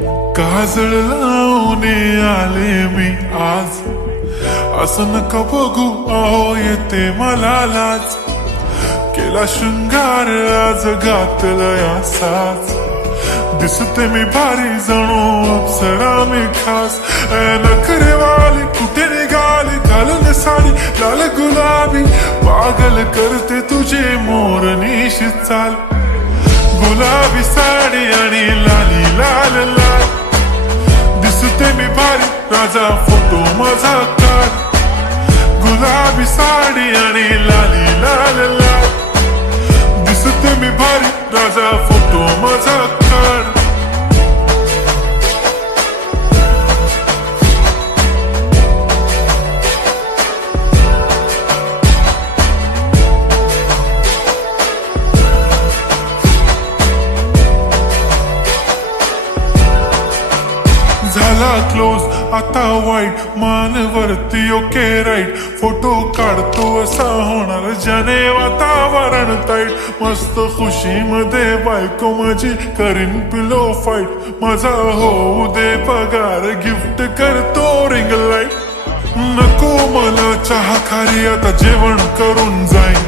काजळ लावून आले मी आज, असं नका बघू अहो येते मला लाज. केला शृंगार आज घातला साज, दिसते मी भारी जणू अप्सरा मी खास. नखरे वाली कुठे निघाली घालून साडी लाल गुलाबी, पागल करते तुझे मोरनीश चाल. गुलाबी साडी आणि लाली लाल लाल, दिसते मी भारी राजा फोटो माझा काढ. गुलाबी साडी आणि लाली लाल लाल, दिसते मी भारी राजा फोटो माझा काढ. झाला क्लोज आता वाईट, मान वरती ओके राईट. फोटो काढतो असा होणार ज्याने वातावरण ताईट. मस्त खुशी मध्ये बायको माझी करीन पिलो फाईट. माझा होऊ दे पगार गिफ्ट करतो रिंग लाईट. नको मला चहा खारी आता जेवण करून जाईन.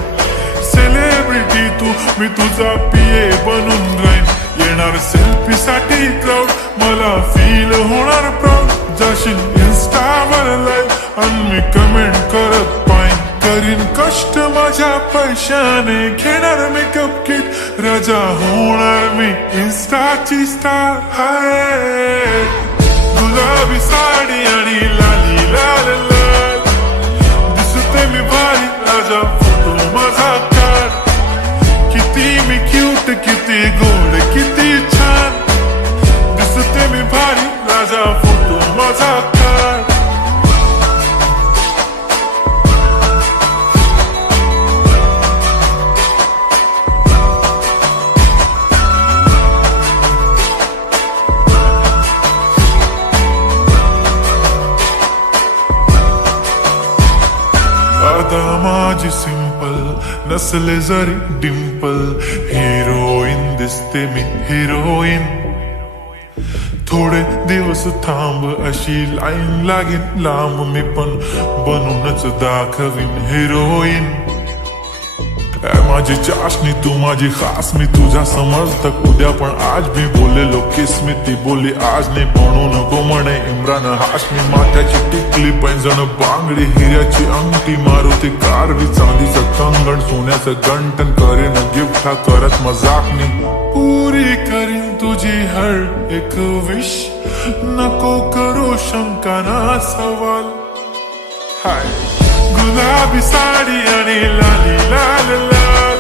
सेलिब्रिटी तू मी तुझा पिये बनून राहीन. येणार सेल्फी साठी क्राऊड मला फील होणार प्राऊड. जाशील इन्स्टावर लाईव्ह आणि मी कमेंट करत पाईन. करीन कष्ट माझ्या पैशाने घेणार मेकअप किट. राजा होणार मी इन्स्टाची स्टार. हाय गुलाबी साडी आणि लाली लाल लाल, दिसते मी भारी राजा फोटो माझा काढ. किती मी क्यूट किती गोड किती छान, दिसते मी भारी राजा फोटो माझा काढ. आता माझी सिंपल नसले जरी डिंपल, हिरोईन दिसते मी हिरोईन. थोडे दिवस थांब अशी लाईन लागेल लांब, मी पण बनूनच दाखवीन हिरोईन. माझी चाशनी तू माझी खास, मी तुझा समर्थक उद्या पण आज मी बोललेलो किस मी. ती बोली आज नाही म्हणून नको म्हणे इम्रान हाशमी. माथ्याची टिकली पैंजण बांगडी हिऱ्याची अंगठी, मारुती कारवी चांदीचं कंगण सोन्याचं गंटन. करीन गिफ्ट हा करत मजाकनी, पुरी करीन तुझी हर एक विश. नको करू शंका ना सवाल. हाय गुलाबी साडी आणि लाली लाल लाल,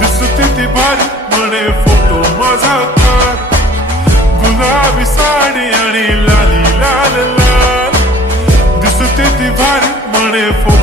दिसते ती भारी म्हणे फोटो माझा काढ. गुलाबी साडी आणि लाली लाल लाल, दिसते ती भारी म्हणे फोटो